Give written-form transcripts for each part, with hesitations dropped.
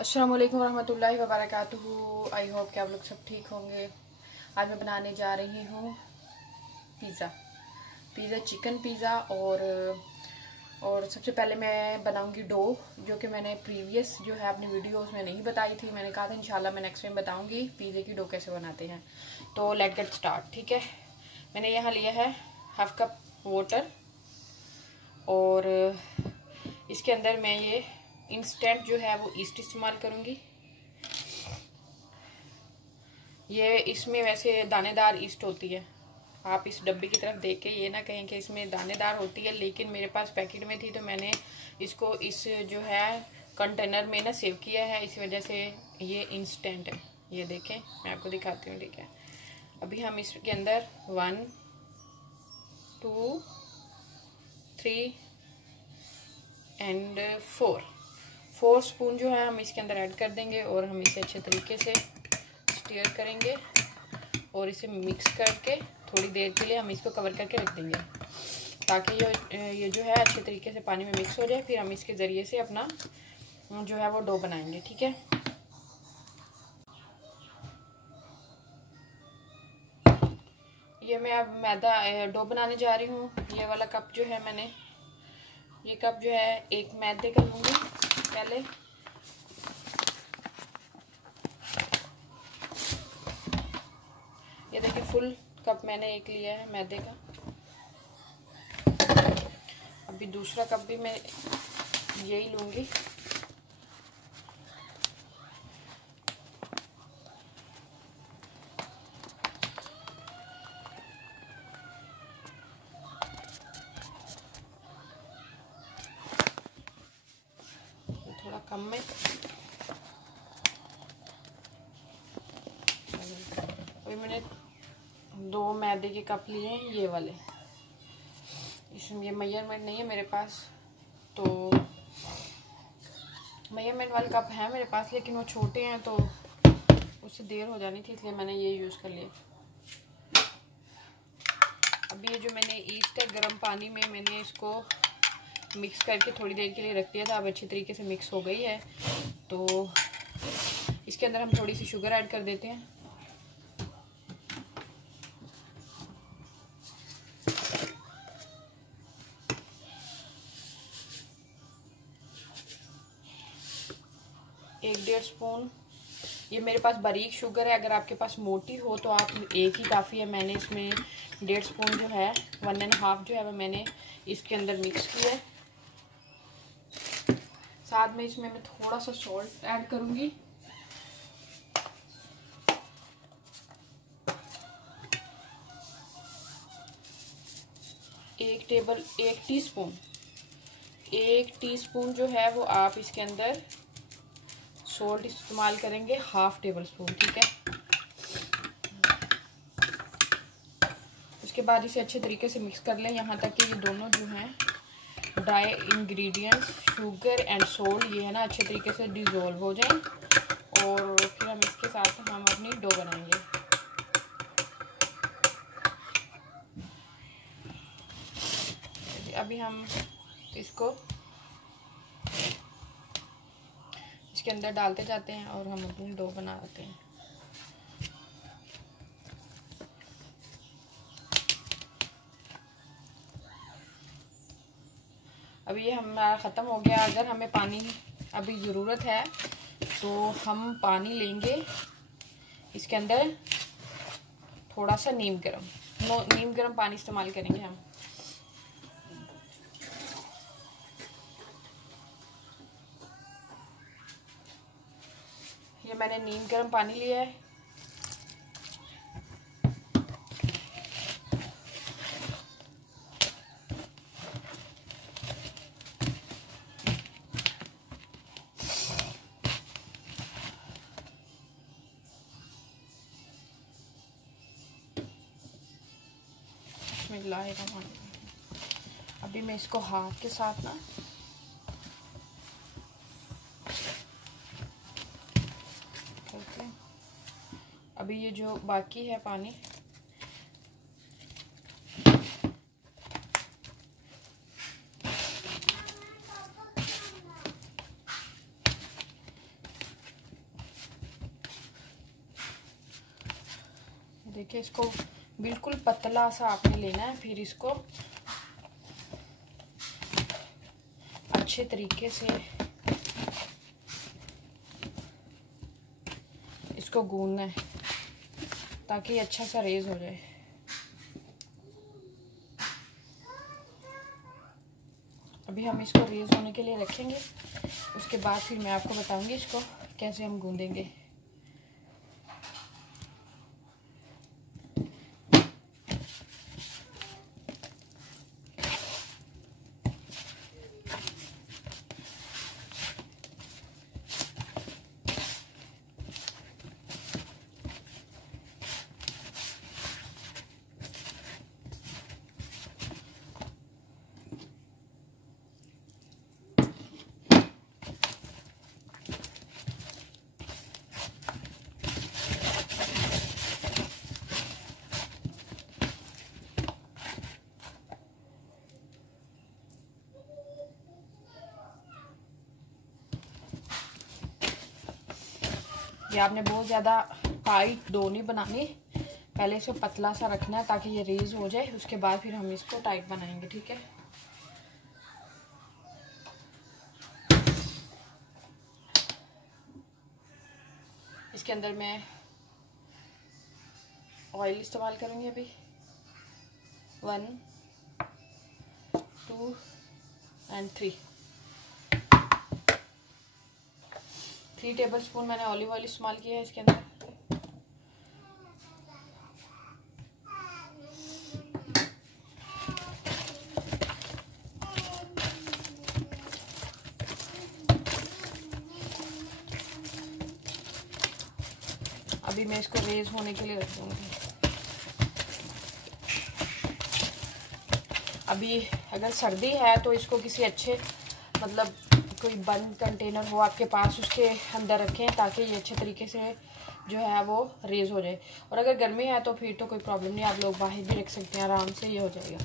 अस्सलाम वालेकुम रहमतुल्लाहि व बरकातुहू। आई होप कि आप लोग सब ठीक होंगे। आज मैं बनाने जा रही हूँ पिज़्ज़ा चिकन पिज़्ज़ा। और सबसे पहले मैं बनाऊंगी डो, जो कि मैंने प्रीवियस जो है अपनी वीडियोस में नहीं बताई थी। मैंने कहा था इंशाल्लाह मैं नेक्स्ट टाइम बताऊंगी पिज़्ज़े की डो कैसे बनाते हैं। तो लेट गेट स्टार्ट। ठीक है, मैंने यहाँ लिया है हाफ कप वाटर और इसके अंदर मैं ये इंस्टेंट जो है वो ईस्ट इस्तेमाल करूंगी। ये इसमें वैसे दानेदार ईस्ट होती है, आप इस डब्बे की तरफ देख के ये ना कहें कि इसमें दानेदार होती है, लेकिन मेरे पास पैकेट में थी तो मैंने इसको इस जो है कंटेनर में ना सेव किया है, इस वजह से ये इंस्टेंट है। ये देखें, मैं आपको दिखाती हूँ। ठीक है, अभी हम इसके अंदर 1 2 3 एंड 4 स्पून जो है हम इसके अंदर ऐड कर देंगे और हम इसे अच्छे तरीके से स्टीयर करेंगे और इसे मिक्स करके थोड़ी देर के लिए हम इसको कवर करके रख देंगे ताकि ये जो है अच्छे तरीके से पानी में मिक्स हो जाए। फिर हम इसके ज़रिए से अपना जो है वो डो बनाएंगे। ठीक है, ये मैं अब मैदा डो बनाने जा रही हूँ। ये वाला कप जो है मैंने ये कप जो है एक मैदे का लूँगी पहले। ये देखिए फुल कप मैंने एक लिया है मैदे का। अभी दूसरा कप भी मैं यही लूँगी। थोड़ा कम में अभी मैंने 2 मैदे के कप लिए हैं, ये वाले। इसमें ये मेजरमेंट नहीं है मेरे पास, तो मेजरमेंट वाले कप हैं मेरे पास, लेकिन वो छोटे हैं तो उससे देर हो जानी थी, इसलिए मैंने ये यूज़ कर लिया। अभी ये जो मैंने ईस्ट है गर्म पानी में मैंने इसको मिक्स करके थोड़ी देर के लिए रख दिया था। अब अच्छी तरीके से मिक्स हो गई है, तो इसके अंदर हम थोड़ी सी शुगर ऐड कर देते हैं। एक 1.5 स्पून। ये मेरे पास बारीक शुगर है, अगर आपके पास मोटी हो तो आप एक ही काफ़ी है। मैंने इसमें 1.5 स्पून जो है 1.5 जो है वो मैंने इसके अंदर मिक्स किया है। साथ में इसमें मैं थोड़ा सा सॉल्ट ऐड करूंगी। एक टीस्पून जो है वो आप इसके अंदर सॉल्ट इस्तेमाल करेंगे, हाफ टेबल स्पून। ठीक है, उसके बाद इसे अच्छे तरीके से मिक्स कर लें यहाँ तक कि ये दोनों जो हैं dry ingredients sugar and salt ये है ना अच्छे तरीके से डिज़ोल्व हो जाएं, और फिर हम इसके साथ हम अपनी डो बनाएंगे। अभी हम इसको इसके अंदर डालते जाते हैं और हम अपनी डो बनाते हैं। अभी ये हमारा ख़त्म हो गया। अगर हमें पानी अभी ज़रूरत है तो हम पानी लेंगे, इसके अंदर थोड़ा सा नीम गर्म पानी इस्तेमाल करेंगे हम। ये मैंने नीम गर्म पानी लिया है। अभी मैं इसको हाथ के साथ ना करके, अभी ये जो बाकी है पानी देखिए इसको बिल्कुल पतला सा आपने लेना है, फिर इसको अच्छे तरीके से इसको गूंदना है ताकि अच्छा सा रेज हो जाए। अभी हम इसको रेज होने के लिए रखेंगे, उसके बाद फिर मैं आपको बताऊंगी इसको कैसे हम गूंदेंगे। ये आपने बहुत ज़्यादा टाइट डो नहीं बनानी, पहले इसे पतला सा रखना है ताकि ये रेज हो जाए, उसके बाद फिर हम इसको टाइट बनाएंगे। ठीक है, इसके अंदर मैं ऑयल इस्तेमाल करूँगी अभी 1 2 and 3 टेबलस्पून मैंने ऑलिव ऑयल इस्तेमाल किया है इसके अंदर। अभी मैं इसको रेज होने के लिए रख दूँगी। अभी अगर सर्दी है तो इसको किसी अच्छे मतलब कोई बंद कंटेनर हो आपके पास, उसके अंदर रखें ताकि ये अच्छे तरीके से जो है वो रेज हो जाए। और अगर गर्मी है तो फिर तो कोई प्रॉब्लम नहीं, आप लोग बाहर भी रख सकते हैं, आराम से ये हो जाएगा।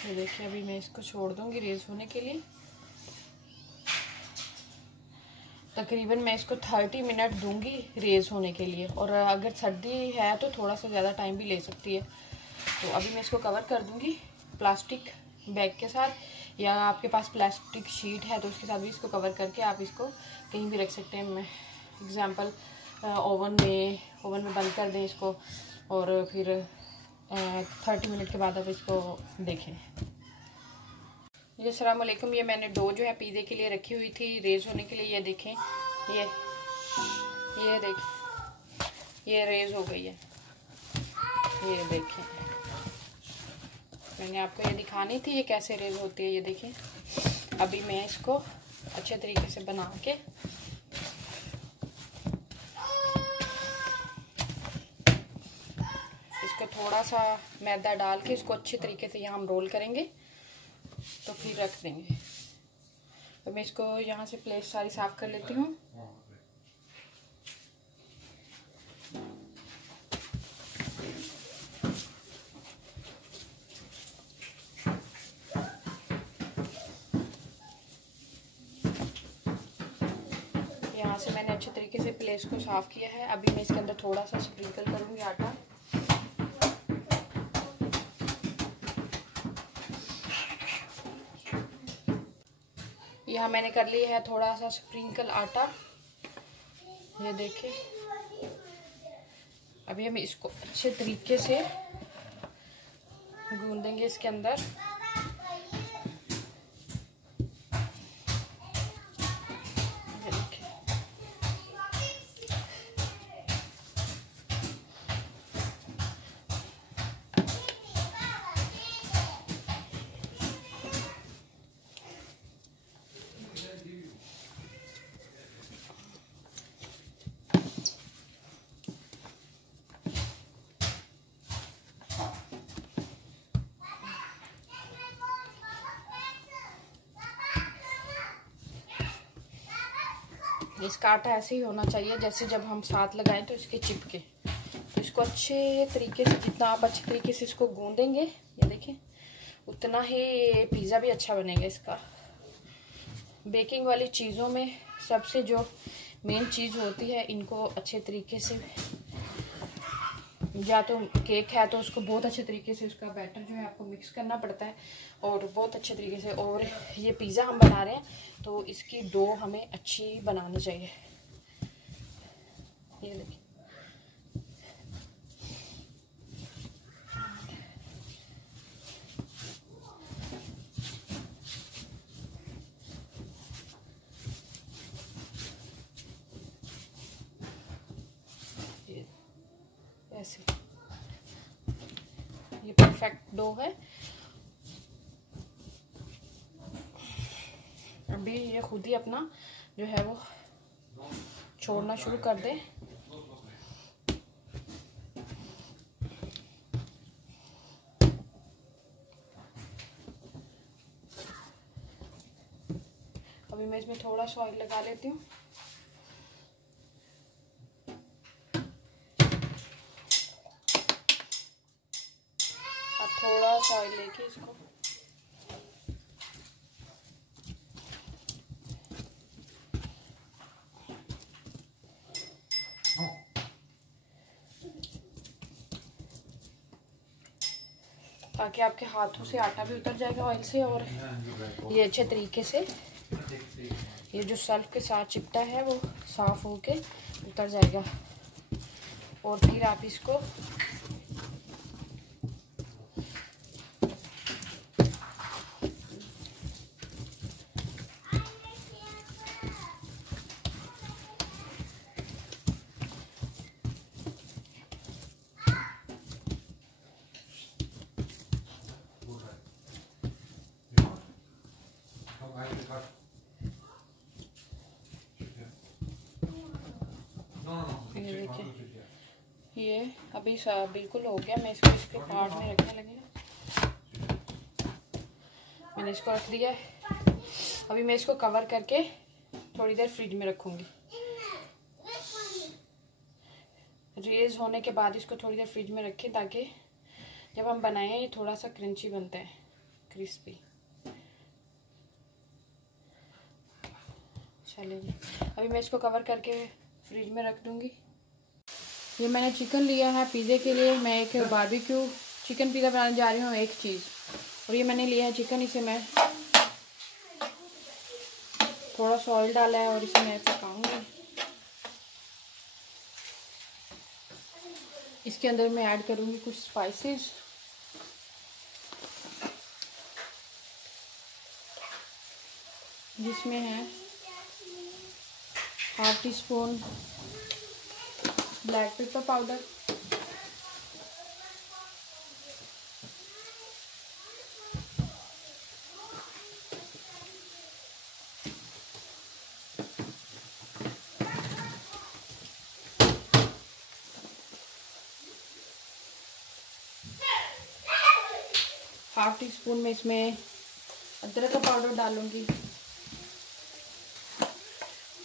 तो देखिए अभी मैं इसको छोड़ दूंगी रेज होने के लिए। तकरीबन मैं इसको 30 मिनट दूंगी रेज होने के लिए, और अगर सर्दी है तो थोड़ा सा ज़्यादा टाइम भी ले सकती है। तो अभी मैं इसको कवर कर दूंगी प्लास्टिक बैग के साथ, या आपके पास प्लास्टिक शीट है तो उसके साथ भी इसको कवर करके आप इसको कहीं भी रख सकते हैं। मैं एग्जांपल ओवन में बंद कर दें इसको, और फिर 30 मिनट के बाद आप इसको देखें। जी अस्सलाम वालेकुम, ये मैंने डो जो है पिज़्ज़े के लिए रखी हुई थी रेज होने के लिए। ये देखें, ये देखें, ये रेज हो गई है। ये देखें, मैंने आपको ये दिखानी थी ये कैसे रेज होती है। ये देखें, अभी मैं इसको अच्छे तरीके से बना के इसको थोड़ा सा मैदा डाल के इसको अच्छे तरीके से यहाँ हम रोल करेंगे तो फिर रख देंगे। तो मैं इसको यहाँ से प्लेट सारी साफ कर लेती हूँ। यहाँ से मैंने अच्छे तरीके से प्लेट्स को साफ किया है। अभी मैं इसके अंदर थोड़ा सा स्प्रिंकल करूँगी आटा। यहाँ मैंने कर लिया है थोड़ा सा स्प्रिंकल आटा, ये देखिए। अभी हम इसको अच्छे तरीके से गूंदेंगे इसके अंदर। इसका आटा ऐसे ही होना चाहिए जैसे जब हम साथ लगाएं तो इसके चिपके। तो इसको अच्छे तरीके से, जितना आप अच्छे तरीके से इसको गूंदेंगे, ये देखें, उतना ही पिज़्ज़ा भी अच्छा बनेगा इसका। बेकिंग वाली चीज़ों में सबसे जो मेन चीज़ होती है, इनको अच्छे तरीके से, या तो केक है तो उसको बहुत अच्छे तरीके से उसका बैटर जो है आपको मिक्स करना पड़ता है और बहुत अच्छे तरीके से। और ये पिज़्ज़ा हम बना रहे हैं तो इसकी डो हमें अच्छी बनानी चाहिए। ये देखिए, ऐसे ये परफेक्ट डो है। अभी ये खुद ही अपना जो है वो छोड़ना शुरू कर दे। अभी मैं इसमें थोड़ा सा ऑयल लगा लेती हूँ। अब थोड़ा सा ऑयल लेके इसको ताकि आपके हाथों से आटा भी उतर जाएगा ऑयल से और ये अच्छे तरीके से ये जो सेल्फ के साथ चिपटा है वो साफ होके उतर जाएगा। और फिर आप इसको ये देखिए, ये अभी बिल्कुल हो गया। मैं इसको इसके पार्ट में रखने लगी ना, मैंने इसको रख दिया है। अभी मैं इसको कवर करके थोड़ी देर फ्रिज में रखूँगी। रेज होने के बाद इसको थोड़ी देर फ्रिज में रखें ताकि जब हम बनाएं ये थोड़ा सा क्रंची बनता है, क्रिस्पी। चलिए, अभी मैं इसको कवर करके फ्रिज में रख दूँगी। ये मैंने चिकन लिया है पिज़्ज़े के लिए। मैं एक बारबेक्यू चिकन पिज़्ज़ा बनाने जा रही हूँ, एक चीज़। और ये मैंने लिया है चिकन, इसे मैं थोड़ा सा ऑयल डाला है और इसे मैं पकाऊंगी। इसके अंदर मैं ऐड करूँगी कुछ स्पाइसेस। जिसमें है 1/2 teaspoon black pepper powder, 1/2 teaspoon में इसमें अदरक का पाउडर डालूंगी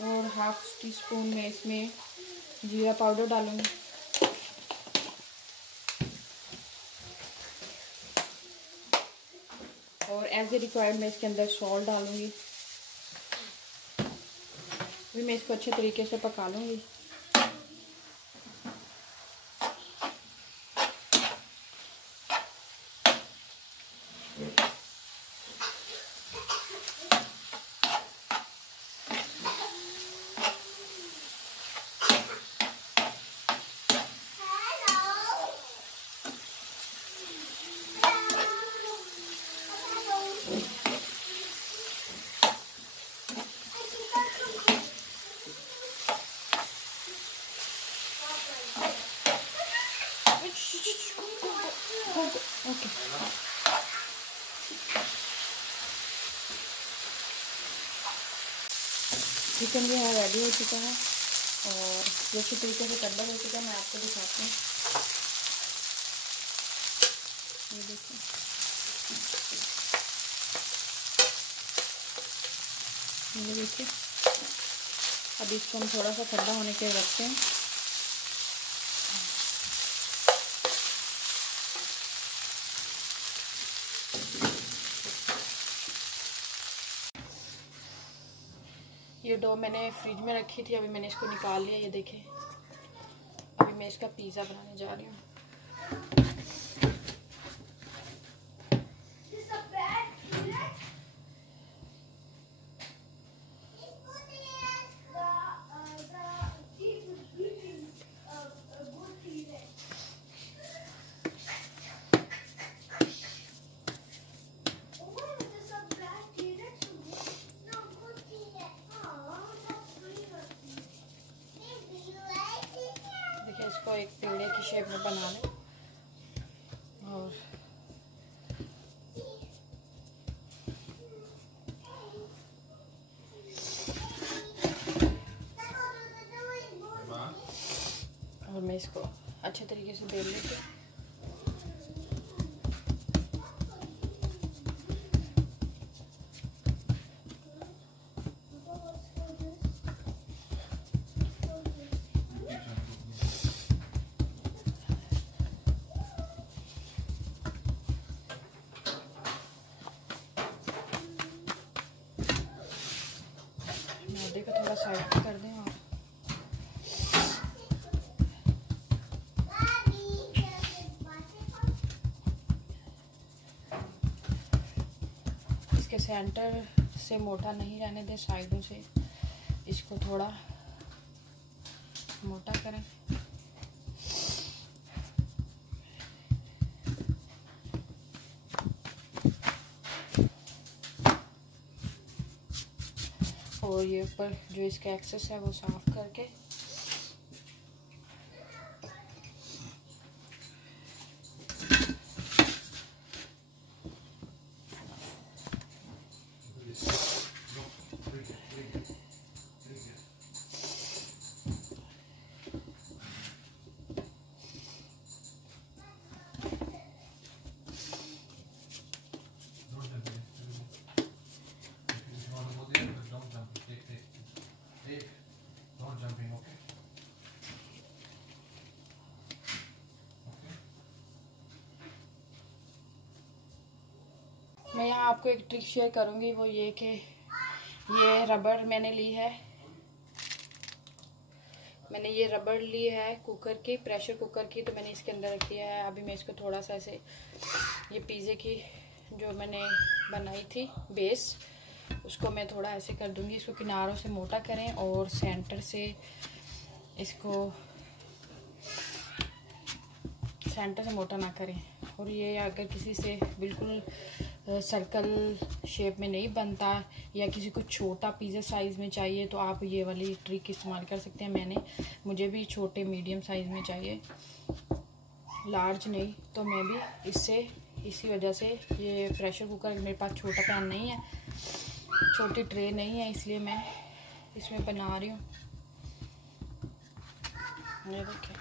और 1/2 टीस्पून में इसमें जीरा पाउडर डालूंगी। और एज ए रिक्वायर्ड मैं इसके अंदर सॉल्ट डालूंगी। अभी मैं इसको अच्छे तरीके से पका लूँगी। ओके, चिकन जो है रेडी हो चुका है और अच्छे तरीके से टेंडर हो चुका है। मैं आपको दिखाती हूँ, ये देखिए। ये देखिए, अब इसको हम थोड़ा सा ठंडा होने के लिए रखते हैं। ये डो मैंने फ्रिज में रखी थी, अभी मैंने इसको निकाल लिया। ये देखें, अभी मैं इसका पिज़्ज़ा बनाने जा रही हूँ। इसको एक पेड़े की शेप में बना लें और मैं इसको अच्छे तरीके से बेल लेती हूँ। मैदे को थोड़ा साइड कर दें और इसके सेंटर से मोटा नहीं रहने दें, साइडों से इसको थोड़ा मोटा करें। और ये ऊपर जो इसका एक्सेस है वो साफ करके मैं यहाँ आपको एक ट्रिक शेयर करूँगी, वो ये कि ये रबड़ मैंने ली है। मैंने ये रबड़ ली है कुकर की, प्रेशर कुकर की, तो मैंने इसके अंदर रख दिया है। अभी मैं इसको थोड़ा सा ऐसे, ये पिज़्ज़े की जो मैंने बनाई थी बेस, उसको मैं थोड़ा ऐसे कर दूँगी। इसको किनारों से मोटा करें और सेंटर से इसको सेंटर से मोटा ना करें। और ये अगर किसी से बिल्कुल सर्कल शेप में नहीं बनता या किसी को छोटा पिज़्ज़ा साइज़ में चाहिए तो आप ये वाली ट्रिक इस्तेमाल कर सकते हैं। मुझे भी छोटे मीडियम साइज़ में चाहिए, लार्ज नहीं, तो मैं भी इसी वजह से ये प्रेशर कुकर, मेरे पास छोटा पैन नहीं है, छोटी ट्रे नहीं है, इसलिए मैं इसमें बना रही हूँ। ये देखिए,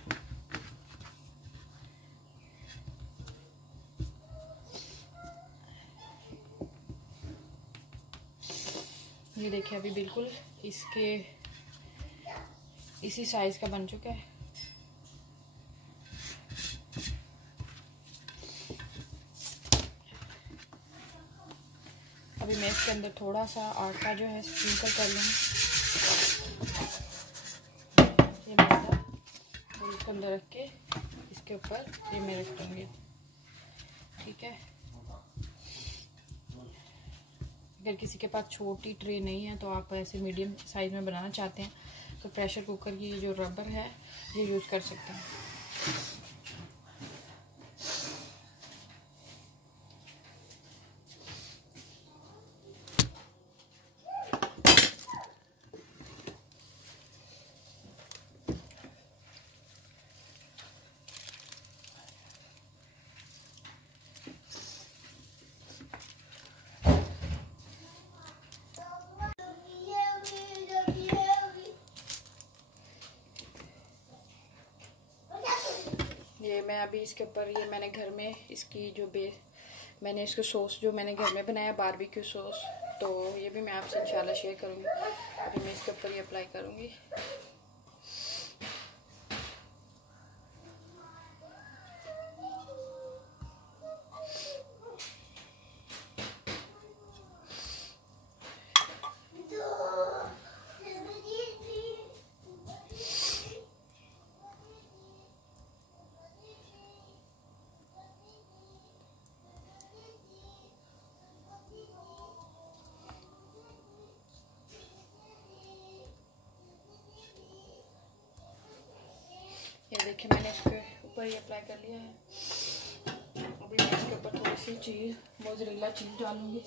ये देखिए अभी बिल्कुल इसी साइज़ का बन चुका है। अभी मैं इसके अंदर थोड़ा सा आटा जो है स्प्रिंकल कर लूँगी, ये मैदा, और इसके अंदर रख के इसके ऊपर ये मैं रख दूँगी। ठीक है, अगर किसी के पास छोटी ट्रे नहीं है तो आप ऐसे मीडियम साइज़ में बनाना चाहते हैं तो प्रेशर कुकर की जो रबर है ये यूज़ कर सकते हैं। ये मैं अभी इसके ऊपर, ये मैंने घर में इसकी जो मैंने इसको सॉस जो मैंने घर में बनाया बारबेक्यू सॉस, तो ये भी मैं आपसे इंशाल्लाह शेयर करूँगी। अभी मैं इसके ऊपर ये अप्लाई करूँगी। ये देखिए मैंने इसके ऊपर ये अप्लाई कर लिया है। अभी मैं इसके ऊपर थोड़ी सी चीज़ मोज़रेला चीज़ डालूंगी।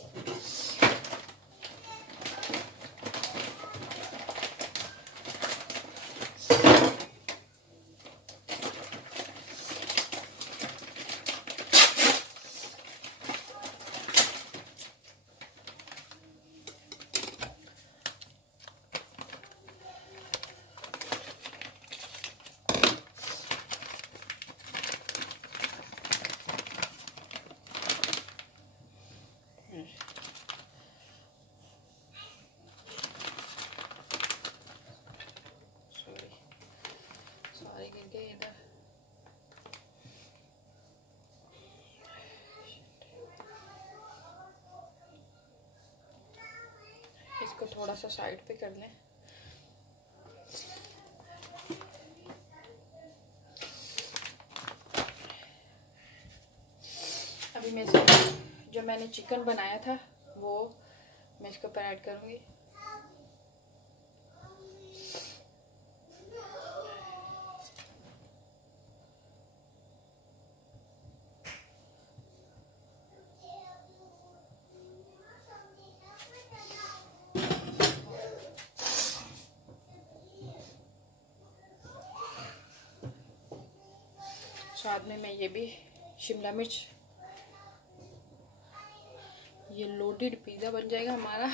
सारे गिर गए इधर। इसको थोड़ा सा साइड पे कर लें। अभी मैं जो मैंने चिकन बनाया था वो मैं इसके ऊपर ऐड करूँगी। साथ में मैं ये भी शिमला मिर्च, ये लोडेड पिज़्ज़ा बन जाएगा हमारा।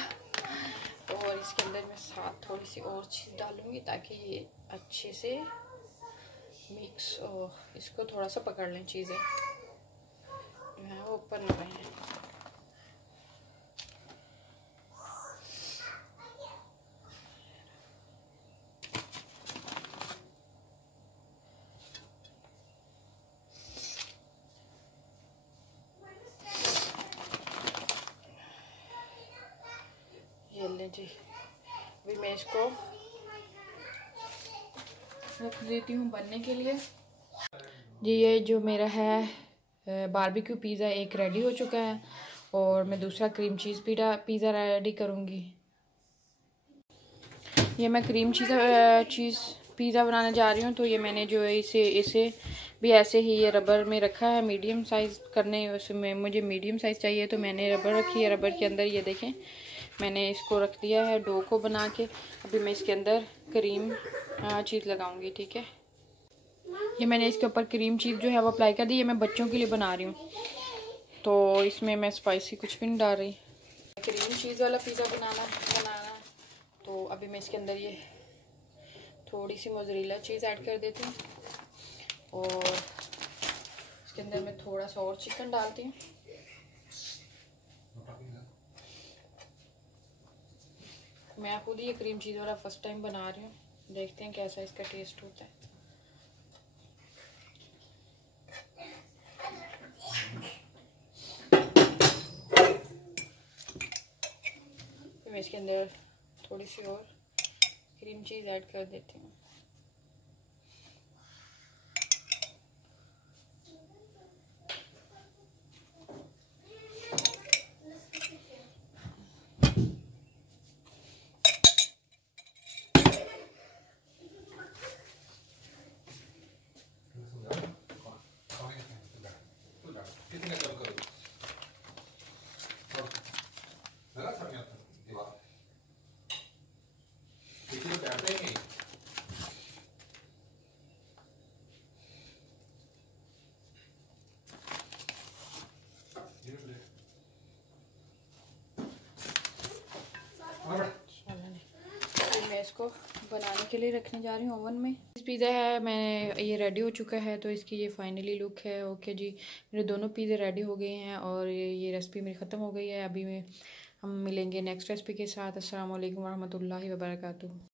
और इसके अंदर मैं साथ थोड़ी सी और चीज़ डालूँगी ताकि ये अच्छे से मिक्स और इसको थोड़ा सा पकड़ लें चीज़ें, वो ऊपर ना रहें। ये लें जी। अभी मैं इसको रख देती हूँ बनने के लिए जी। ये जो मेरा है बारबेक्यू पिज़्ज़ा एक रेडी हो चुका है और मैं दूसरा क्रीम चीज़ पिज़्ज़ा रेडी करूँगी। ये मैं क्रीम चीज़ पिज़्ज़ा बनाने जा रही हूँ। तो ये मैंने जो है इसे भी ऐसे ही ये रबर में रखा है मीडियम साइज़ करने। उसमें मुझे मीडियम साइज़ चाहिए तो मैंने रबर रखी है। रबर के अंदर ये देखें मैंने इसको रख दिया है डो को बना के। अभी मैं इसके अंदर क्रीम चीज़ लगाऊंगी। ठीक है, ये मैंने इसके ऊपर क्रीम चीज़ जो है वो अप्लाई कर दी। ये मैं बच्चों के लिए बना रही हूँ तो इसमें मैं स्पाइसी कुछ भी नहीं डाल रही। क्रीम चीज़ वाला पिज़्ज़ा बनाना है तो अभी मैं इसके अंदर ये थोड़ी सी मोज़रेला चीज़ ऐड कर देती हूँ और इसके अंदर मैं थोड़ा सा और चिकन डालती हूँ। मैं खुद ही ये क्रीम चीज़ वाला फर्स्ट टाइम बना रही हूँ, देखते हैं कैसा इसका टेस्ट होता है। मैं इसके अंदर थोड़ी सी और क्रीम चीज़ ऐड कर देती हूँ। मैं इसको बनाने के लिए रखने जा रही हूँ ओवन में। पिज़्ज़ा है मैं ये रेडी हो चुका है तो इसकी ये फाइनली लुक है। ओके जी, मेरे दोनों पिज़्ज़े रेडी हो गए हैं और ये रेसिपी मेरी ख़त्म हो गई है। अभी मैं हम मिलेंगे नेक्स्ट रेसिपी के साथ। अस्सलाम वालेकुम वरहमतुल्लाहि वबरकातुहू।